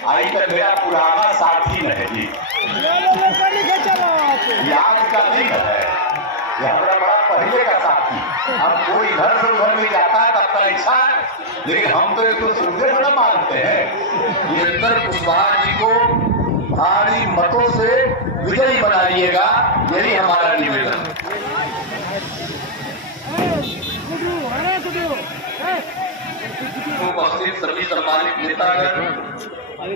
आई तो मेरा पुराना साथी है जी। ये आज का दिन है, ये हमारा बड़ा पहले का साथी। अब कोई घर से उधर नहीं जाता है तब का इच्छा, लेकिन हम तो एक सूर्य बड़ा मानते हैं। वीरेंद्र कुशवाहा जी को भारी मतों से विजयी बनाइएगा, यही हमारा निवेदन है। उपस्थित सभी सम्मानित नेतागण,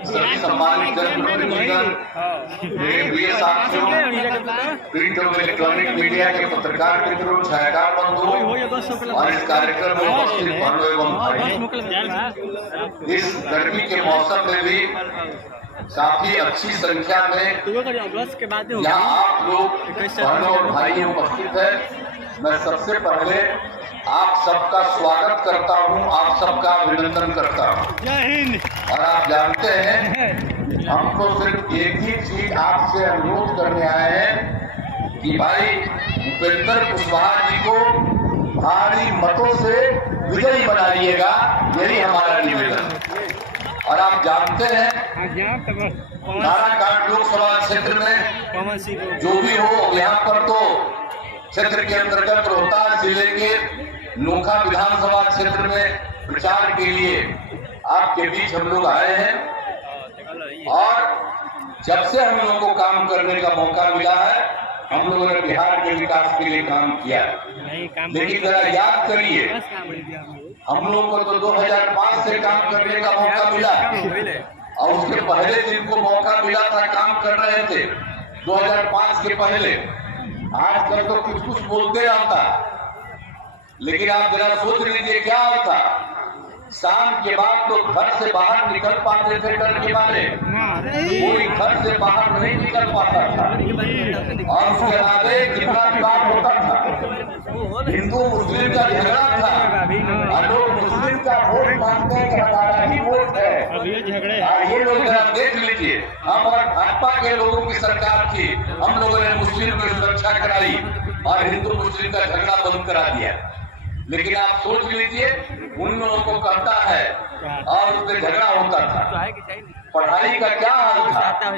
सभी सम्मानित जनप्रतिनिधिगण, प्रिय साथियों, प्रिंट और इलेक्ट्रॉनिक मीडिया के पत्रकार मित्रों, छायाकार बंधुओं और इस कार्यक्रम में उपस्थित बहनों एवं भाइयों, इस गर्मी के मौसम में भी काफी अच्छी संख्या में यहाँ आप लोग बहनों और भाई उपस्थित है। मैं सबसे पहले आप सबका स्वागत करता हूँ, आप सबका अभिनंदन करता हूँ। और आप जानते हैं हम तो सिर्फ एक ही चीज आपसे अनुरोध करने आए हैं कि भाई उपेंद्र कुशवाहा जी को भारी मतों से विजयी बनाइएगा, यही हमारा निवेदन है। और आप जानते हैं काराकाट लोकसभा क्षेत्र में जो भी हो, यहाँ पर तो क्षेत्र के अंतर्गत रोहतास जिले के नोखा विधानसभा क्षेत्र में प्रचार के लिए आपके बीच हम लोग आए हैं। और जब से हम लोगों को काम करने का मौका मिला है, हम लोगों ने बिहार के विकास के लिए काम किया। लेकिन जरा याद करिए, हम लोग को तो 2005 से काम करने का मौका मिला और उसके पहले जिनको मौका मिला था काम कर रहे थे 2005 के पहले। आजकल तो कुछ कुछ बोलते रहता, लेकिन आप जरा सोच लीजिए क्या होता। शाम के बाद तो घर से बाहर निकल पाते थे डर के मारे, कोई घर से बाहर नहीं निकल पाता था। और उसके आगे कितना विवाद होता था, हिंदू मुस्लिम का झगड़ा था और लोग मुस्लिम का वोट मांगते हैं कि हमारा ही वोट है। और ये लोग जरा देख लीजिए, हम और भाजपा के लोगों की सरकार थी, हम लोगों ने मुस्लिम की सुरक्षा कराई और हिंदू मुस्लिम का झगड़ा बंद करा दिया। लेकिन आप सोच लीजिए, उन लोगों को कहता है और उसमें झगड़ा होता था। पढ़ाई का क्या हाल था,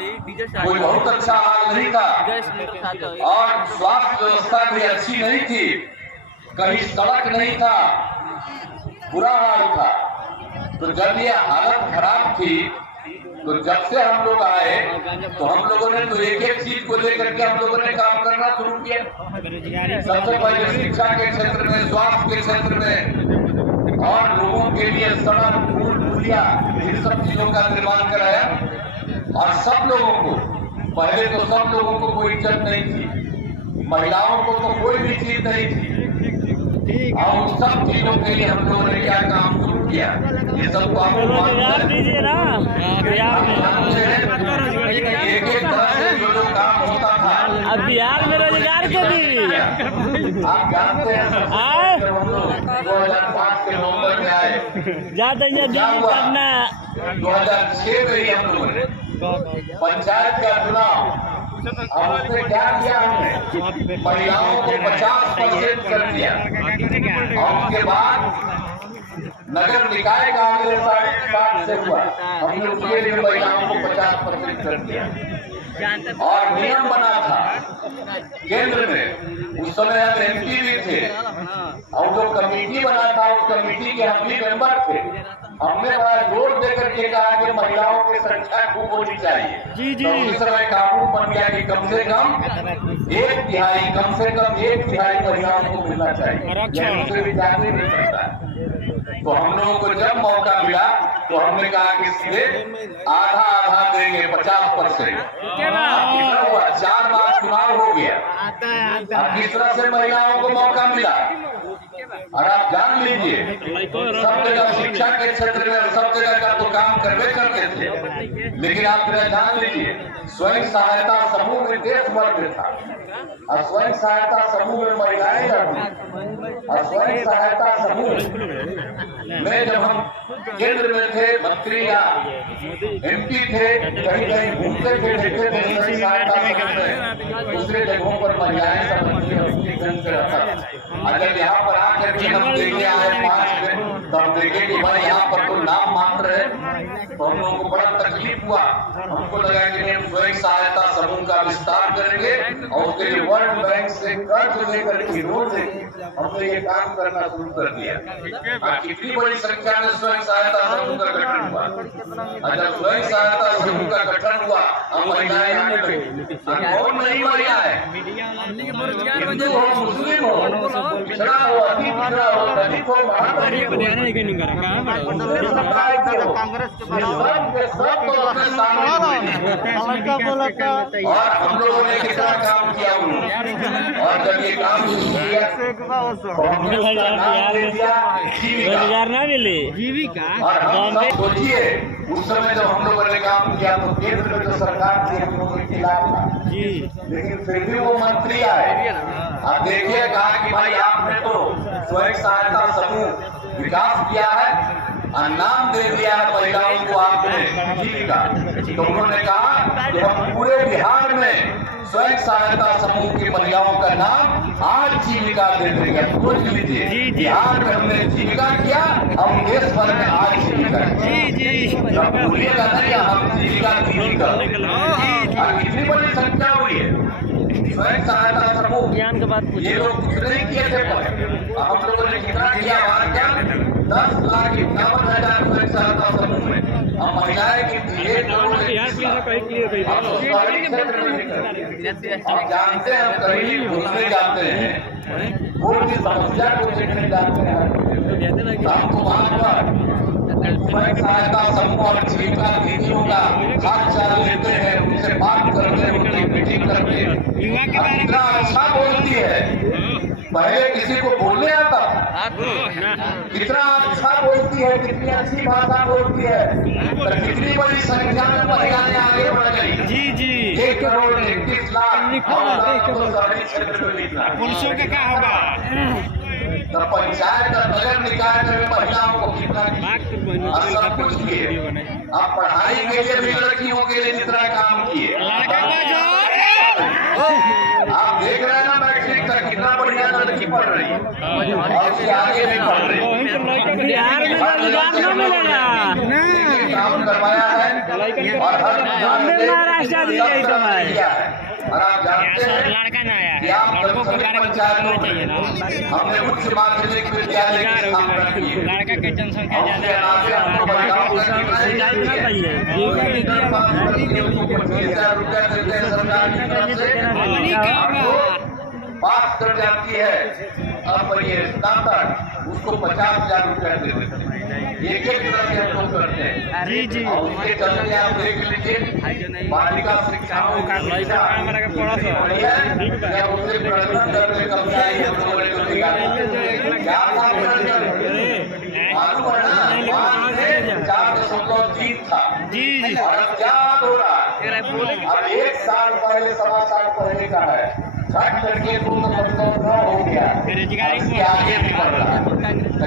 कोई बहुत अच्छा हाल नहीं था। और स्वास्थ्य व्यवस्था भी अच्छी नहीं थी, कहीं सड़क नहीं था, बुरा हाल था। तो जब ये हालत खराब थी, तो जब से हम लोग आए तो हम लोगों ने तो एक एक चीज को लेकर के हम लोगों ने काम करना शुरू किया। सबसे पहले शिक्षा के क्षेत्र में, स्वास्थ्य के क्षेत्र में और लोगों के लिए सड़क, पुल, पुलिया, इन सब चीजों का निर्माण कराया। और सब लोगों को, पहले तो सब लोगों को कोई इज्जत नहीं थी, महिलाओं को तो कोई भी चीज नहीं थी। और उन सब चीजों के लिए हम लोगों ने क्या काम शुरू किया, ये सब को आपको दीजिए ना। एक एक तरह से जो जो काम होता था, अब बिहार में रोजगार के भी आप जानते हैं। 2005 के नवंबर में आए, जाते हैं 2006 में ही हम लोगों ने पंचायत का चुनाव, और उसमें क्या किया हमने, महिलाओं को 50% कर दिया। और उसके बाद नगर निकाय का अगले साल से हुआ, हमने उसके लिए महिलाओं को 50% कर दिया। और नियम बना था केंद्र में, उस समय हम MP भी थे, और जो कमेटी बना था उस कमेटी के हम भी मेंबर थे। हमने बड़ा जोर देकर के कहा कि महिलाओं की संख्या खूब होनी चाहिए। तो उस समय कानून बन गया कि कम से कम एक तिहाई महिलाओं को मिलना चाहिए, उससे भी ज्यादा नहीं सकता। तो हम लोगों को जब मौका मिला तो हमने कहा कि सीधे आधा आधा देंगे, 50%। 4 बार चुनाव हो गया, अब किस तरह से महिलाओं को मौका मिला। और आप जान लीजिए, सब जगह शिक्षा के क्षेत्र में सब जगह का तो काम करते थे, लेकिन आप जान लीजिए स्वयं सहायता समूह में देश भर में था, और स्वयं सहायता समूह में महिलाएं रहती, और स्वयं सहायता समूह में जब हम केंद्र में थे, मंत्री या MP थे, कहीं कहीं घूमते थे, देखते थे स्वयं सहायता समूह में दूसरे जगहों पर महिलाएं सब रहता। अगर यहाँ पर आकर के हम देखने आए 5 दिन, तो हम देखे कि भाई यहाँ पर तो नाम मात्र है, तो हम लोगों को बड़ा तकलीफ हुआ। हमको लगा कि हम स्वयं सहायता समूह का विस्तार करेंगे और उसके लिए वर्ल्ड बैंक से कर्ज लेकर के लोन लेके हमने ये काम करना शुरू कर दिया। कितनी बड़ी संख्या में स्वयं सहायता समूह का गठन हुआ। जब स्वयं सहायता समूह का गठन हुआ, हम महिलाएं आने लगी। कौन नहीं महिला है, हिंदू हो, मुस्लिम हो, पिछड़ा हो, अति पिछड़ा हो, दलित हो, सब तो अपने सामने और हम लोगों ने कितना काम किया और जब ये काम रोजगार ना मिले जीविका। और हम सब सोचिए उस समय जब हम लोगों ने काम किया तो केंद्र में जो सरकार थी हम लोगों के खिलाफ था, जी, लेकिन फिर भी वो मंत्री आए। आप देखिए कहा कि भाई आपने तो स्वयं सहायता समूह विकास किया है और नाम दे दिया है महिलाओं को आपने जीविका। तो उन्होंने कहा कि हम पूरे बिहार में स्वयं सहायता समूह की महिलाओं का नाम आज जीविका दे देंगे। सोच लीजिए, बिहार में हमने जीविका किया, हम देश भर में आज जीविका भूलिएगा नहीं, हम जीविका कितनी बड़ी संख्या हुई है स्वयं सहायता समूह। ज्ञान के बाद ये लोग कुछ नहीं किए थे, हम लोगों ने कितना किया, हमारा क्या 10,51,000 स्वयं सहायता समूह में हम महिलाएं की हम जानते हैं, हम कहीं घूमने जाते हैं, कोई भी समस्या को देखने जाते हैं, हमको वहाँ पर स्वयं सहायता समूह और जीविका दीदियों का हाथ लेते हैं, उनसे बात करते हैं, उनकी मीटिंग करते हैं। कितना अच्छा बोलती है, पहले किसी को बोलने आता था, कितना अच्छा बोलती है, कितनी अच्छी भाषा बोलती है, तो कितनी बड़ी संख्या में महिलाएं आगे बढ़ गई। जी जी 1 करोड़ 31 लाख तो शहरी क्षेत्र में मिलना। पुरुषों का क्या होगा? तो पंचायत और नगर निकाय में महिलाओं को कितना सब कुछ किए। आप पढ़ाई के लिए भी लड़कियों के लिए जितना काम किए, आप देख रहे हैं ना मैट्रिक तक कितना बढ़िया लड़की पढ़ रही है और उसके आगे भी पढ़ रही है। बिहार में रोजगार न मिलेगा, काम करवाया है और हर महाराष्ट्र दी गई कमाई। और आप जानते हैं कि आप पंचायतों में हमने उच्च माध्यमिक विद्यालय की स्थापना की है। लड़का की जनसंख्या ज्यादा पास कर जाती है। अब ये स्नातक उसको 50,000 रुपया देते हैं, एक तरह से हम लोग करते हैं। जी जी और उसके चलते आप देख लीजिए बालिका शिक्षाओं का लड़का हमारा पड़ा या उससे प्रदर्शन करने का क्या मालूम है ना, 4.3 था जी और अब क्या हो रहा है, अब 1 साल पहले 1.25 साल पहले का है, 60 लड़के को तो 9 हो गया, इसके आगे भी बढ़ रहा है।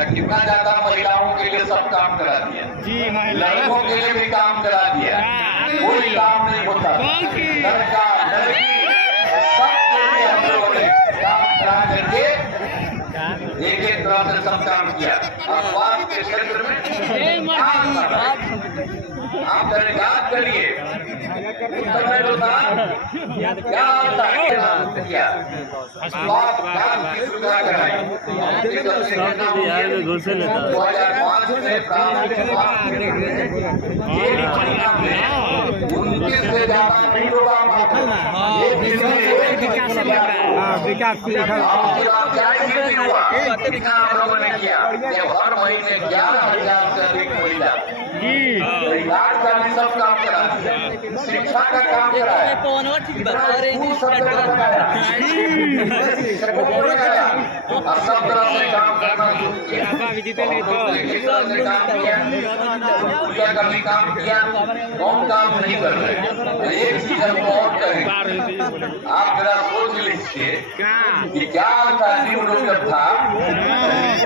कितना ज्यादा महिलाओं के लिए सब काम करा दिया, जी लड़कों के लिए भी काम करा दिया, कोई काम नहीं होता, लड़का लड़की सब हम लोगों ने काम करा करके एक तरह से सब काम किया। और स्वास्थ्य के क्षेत्र में आप याद करिए उस समय जो था क्या होता है, स्वास्थ्य की सुविधा कराई 2005 से प्रारंभिक उनतीस से ज्यादा हम लोगों ने किया कि हर महीने 11,000 से अधिक महिला इलाज का भी सब काम करा दिया, शिक्षा का काम करा है, शिक्षकों को लगाया और सब तरह से काम करना शुरू किया, पूजा का भी काम किया। कौन काम नहीं कर रहे, एक चीज हम और कहें, आप जरा सोच लीजिए कि क्या शादी लोग जब था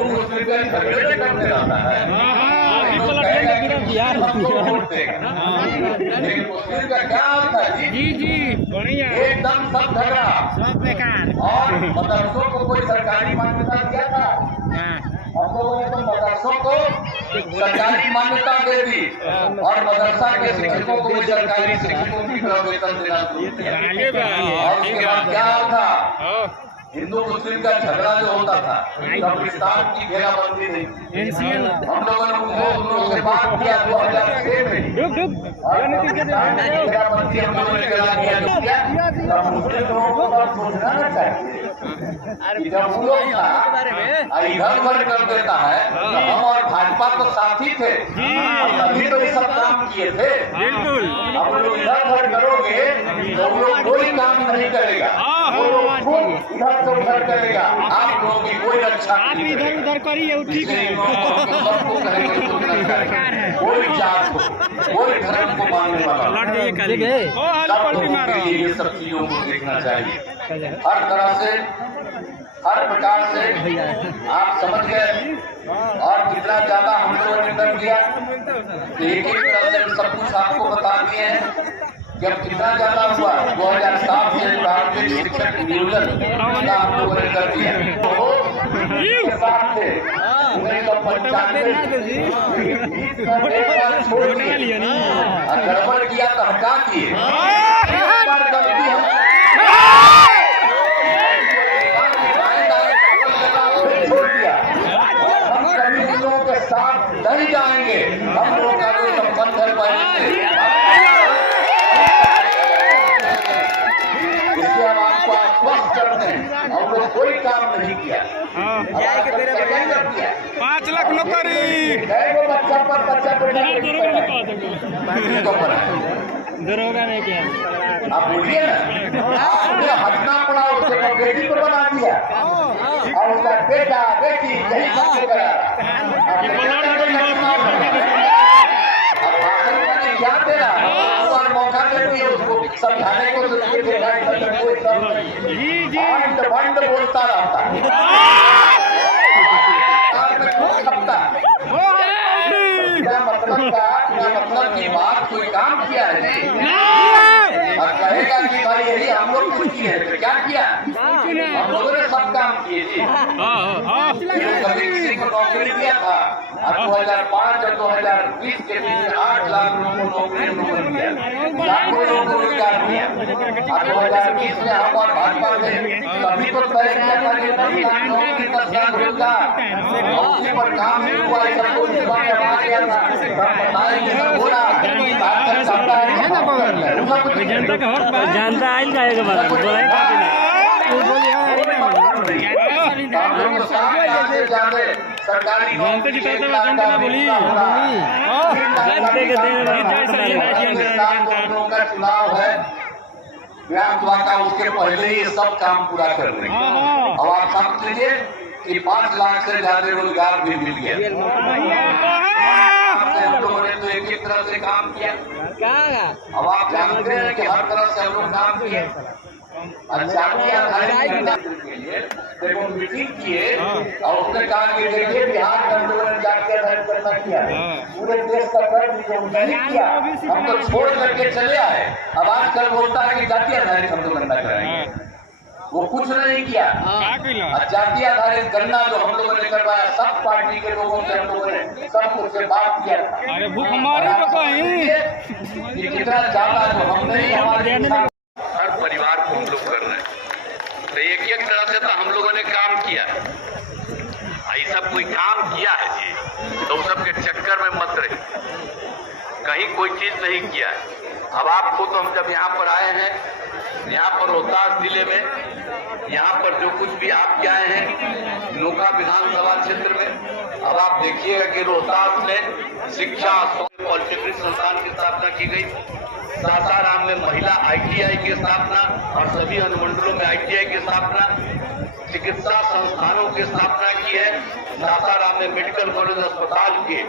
मुस्लिम करते रहता है, मुस्लिम का क्या होता है जी जी बढ़िया एकदम सब झगड़ा सब बेकार और मदरसों को कोई सरकारी मान्यता दिया था, हम लोगों ने तो मदरसों को सरकारी मान्यता दे दी और मदरसा के शिक्षकों को भी सरकारी शिक्षकों की तरह वेतन देना शुरू किया। और उसके बाद क्या था, हिंदू मुस्लिम का झगड़ा जो होता था, कब्रिस्तान की घेराबंदी नहीं थी। हम लोगों ने उन लोगों से बात किया 2006 में, और कब्रिस्तान की घेराबंदी हम लोगों ने करा दिया। तो मुस्लिम लोगों को बात सोचना ना चाहिए कि जब वो लोग इधर उधर कर देता है तो हम और भाजपा तो साथी थे, तभी तो ये सब काम किए थे। अब लोग इधर उधर करोगे तो वो लोग कोई काम नहीं करेगा, वो लोग खुद इधर से उधर करेगा, आप लोगों की कोई रक्षा नहीं इधर करेगा। उधर करिए वो ठीक है। सबको कहेंगे तो कोई जात को, कोई धर्म को मानने वाला लड़ जाइए कल सब लोगों के लिए ये सब चीजों को देखना चाहिए। हर तरह से, हर प्रकार से आप समझ गए। और कितना ज्यादा हम लोगों ने कर दिया, एक एक तरह से सब कुछ आपको बता दिए हैं। जब कितना ज्यादा हुआ 2007 से प्रारंभिक शिक्षक नियोजन हम लोगों ने कर दिया, तो के साथ थे 1995 छोड़ दिए, गड़बड़ किया तो हटा दिए। एक बार गलती हम छोड़ दिया, हम कम्युनिस्टों के साथ नहीं जाएंगे। हम लोग का जो संबंध है पहले से, इससे हम आपको आश्वस्त करते हैं। हम लोग कोई काम नहीं किया। 5 लाख नौकरी बच्चा पर बच्चा दरोगा में क्या आप बोलिए ना, आपने हटना पड़ा, उसके बाद बेटी को बना दिया और उसका बेटा बेटी यही सब करा। क्या दे रहा और मौका दे दिया उसको समझाने को, तो कोई बंड बोलता रहता क्या मतलब की बात, कोई काम किया है नहीं और कहेगा कि भाई यही हम लोग कुछ किए हैं, तो क्या किया, हम लोगों ने सब काम किए जी। कभी किसी को नौकरी दिया था, 2005 और 2020 के बीच 8 लाख लोगों को नौकरी दिया, लाखों लोगों को रोजगार दिया। 2020 में हम और भाजपा थे, तभी तो तय किया था कि 10 लाख नौकरी 10 लाख रोजगार, उसी पर काम नहीं हुआ। सबको विश्वास करवा दिया था, बताएंगे सब हो रहा है, जनता का हक जनता आइल जाएगा बात सरकारी जनता जिताते हुए जनता ना बोली जनता के का चुनाव है, विधानसभा का, उसके पहले ही सब काम पूरा कर देंगे। अब आप समझ लीजिए कि 5 लाख से ज्यादा रोजगार भी मिल गया। हम लोगों ने तो एक तरह से काम किया। अब आप जानते हैं कि हर तरह से हम लोग काम किए। देखो मीटिंग किए और उसने कहा कि देखिए बिहार के हम लोगों ने जातीय आधारित करना किया, पूरे देश का कर्ज जो नहीं किया हम तो छोड़ करके चले आए। अब आजकल बोलता है कि जातीय आधारित हम लोग गणना कराएंगे, वो कुछ नहीं किया। जातीय आधारित गणना जो हम लोगों ने करवाया, सब पार्टी के लोगों से हम लोगों ने सब कुछ से बात किया। अरे भूखमरी तो कहीं कितना ज्यादा जो हम नहीं, हमारे हर परिवार को हम लोग कर रहे हैं, तो एक तरह से तो हम लोगों ने काम किया। ऐसा कोई काम किया है जी तो सबके चक्कर में मत रहिए, कहीं कोई चीज नहीं किया है। अब आपको तो हम जब यहाँ पर आए हैं, यहाँ पर रोहतास जिले में, यहाँ पर जो कुछ भी आप क्या आए हैं नोखा विधानसभा क्षेत्र में, अब आप देखिएगा कि रोहतास में शिक्षा पॉलिटेक्निक संस्थान की स्थापना की गई, सासाराम में महिला ITI की स्थापना और सभी अनुमंडलों में ITI की स्थापना, चिकित्सा संस्थानों की स्थापना की है। सासाराम में मेडिकल कॉलेज अस्पताल की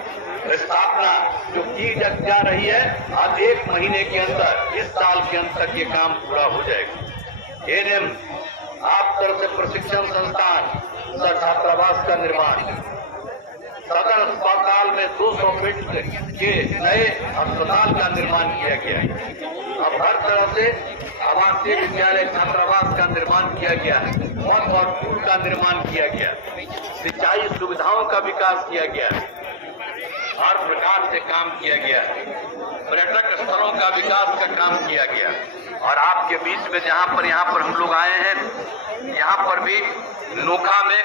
स्थापना जो की जा रही है, आज 1 महीने के अंदर, इस साल के अंत तक ये काम पूरा हो जाएगा। ANM आप तरफ से प्रशिक्षण संस्थान, छात्रावास का निर्माण, सदर अस्पताल में 200 बेड के नए अस्पताल का निर्माण किया गया है। अब हर तरह से आवासीय विद्यालय छात्रावास का निर्माण किया गया है। पथ और पुल का निर्माण किया गया, सिंचाई सुविधाओं का विकास किया गया, हर प्रकार से काम किया गया, पर्यटक स्थलों का विकास का काम किया गया। और आपके बीच में यहाँ पर हम लोग आए हैं, यहाँ पर भी नोखा में,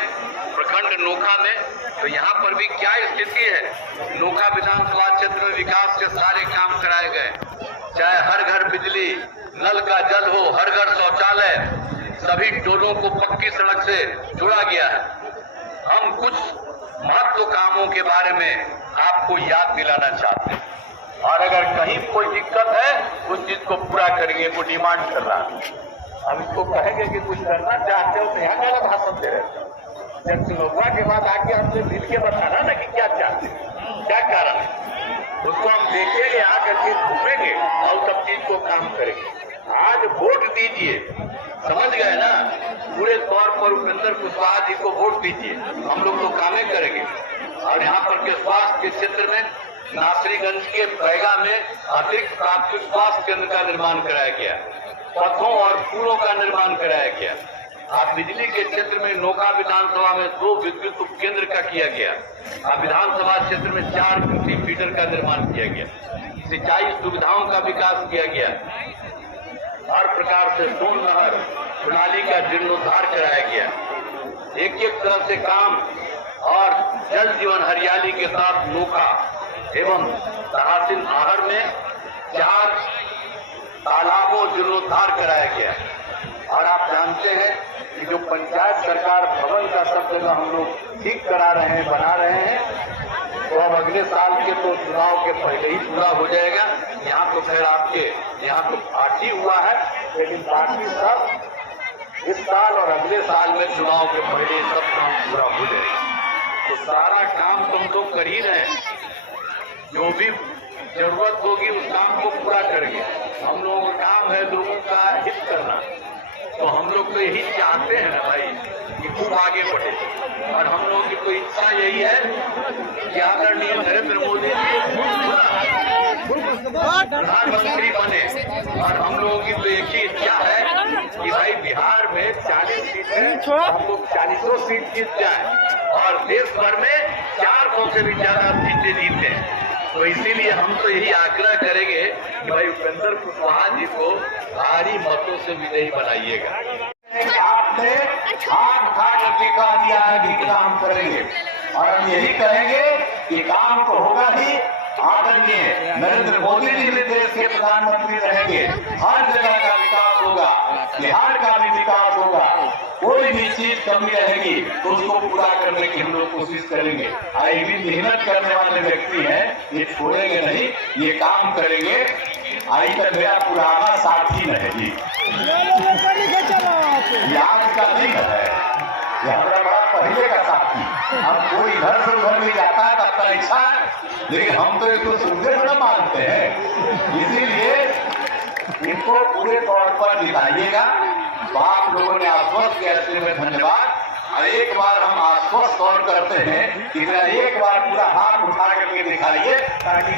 प्रखंड नोखा में, तो यहाँ पर भी क्या स्थिति है। नोखा विधानसभा क्षेत्र में विकास के सारे काम कराए गए, चाहे हर घर बिजली, नल का जल हो, हर घर शौचालय, सभी टोलों को पक्की सड़क से जोड़ा गया है। हम कुछ महत्व कामों के बारे में आपको याद दिलाना चाहते हैं, और अगर कहीं कोई दिक्कत है उस चीज को पूरा करेंगे। वो डिमांड कर रहा है, हम इसको कहेंगे कि कुछ करना चाहते हो तो यहाँ गलत भाषण दे रहे हो। जब चुनाव के बाद आके हमसे मिल के बताना ना कि क्या चाहते हैं, क्या कारण है, उसको हम देखेंगे, आकर के घूमेंगे और सब चीज को काम करेंगे। आज वोट दीजिए, समझ गए ना, पूरे तौर पर उपेंद्र कुशवाहा जी को वोट दीजिए, हम लोग तो कामें करेंगे। और यहाँ पर के स्वास्थ्य के क्षेत्र में नासरीगंज के बैगा में अतिरिक्त प्राथमिक स्वास्थ्य केंद्र का निर्माण कराया गया, पथों और पुलों का निर्माण कराया गया। आप बिजली के क्षेत्र में नोखा विधानसभा में 2 विद्युत उप केंद्र का किया गया, आप विधानसभा क्षेत्र में 4 कृषि फीडर का निर्माण किया गया, सिंचाई सुविधाओं का विकास किया गया, हर प्रकार से सोन नहर प्रणाली का जीर्णोद्धार कराया गया। एक एक तरह से काम, और जल जीवन हरियाली के साथ नोखा एवं तहसील आहर में 4 तालाबों जीर्णोद्धार कराया गया। और आप जानते हैं कि जो पंचायत सरकार भवन का सब जगह हम लोग ठीक करा रहे हैं, बना रहे हैं, तो अब अगले साल के तो चुनाव के पहले ही पूरा हो जाएगा। यहाँ तो खैर आपके यहाँ तो पार्टी हुआ है, लेकिन पार्टी सब इस साल और अगले साल में चुनाव के पहले सब काम पूरा हो जाएगा। तो सारा काम तो हम लोग कर ही रहे हैं, जो भी जरूरत होगी उस काम को पूरा करेंगे। हम लोगों का काम है लोगों का हित करना, तो हम लोग तो यही चाहते हैं ना भाई कि खूब आगे बढ़े। और हम लोगों की तो इच्छा यही है कि आदरणीय नरेंद्र मोदी जी प्रधानमंत्री बने। और हम लोगों की तो एक ही इच्छा है कि भाई बिहार में 40 सीटें, हम लोग 40 सीट जीत जाए और देश भर में 400 से भी ज्यादा सीटें जीते। तो इसीलिए हम तो यही आग्रह करेंगे कि भाई उपेंद्र कुशवाहा जी को भारी मतों से विजयी बनाइएगा। आपने हाथ उठाकर टीका दिया है कि काम करेंगे, और हम यही कहेंगे कि काम तो होगा ही। आदरणीय नरेंद्र मोदी जी भी देश के प्रधानमंत्री रहेंगे, हर जगह का विकास होगा, बिहार का भी विकास होगा। कोई भी चीज कमी रहेगी तो उसको पूरा करने की हम लोग कोशिश करेंगे। ये मेहनत करने वाले व्यक्ति हैं, ये छोड़ेंगे नहीं, ये काम करेंगे। आई तक मेरा पुराना साथी है जी, आज का दिन है, ये हमारा बड़ा पहले का साथी। अब कोई इधर से उधर नहीं जाता है, तब का इच्छा है, लेकिन हम तो एक दूसरे को मानते हैं, इसीलिए इनको पूरे तौर पर जिताइएगा। तो आप लोगों ने आश्वस्त किया, इसलिए में धन्यवाद। और एक बार हम आश्वस्त और करते हैं कि एक बार पूरा हाथ उठा करके दिखाइए ताकि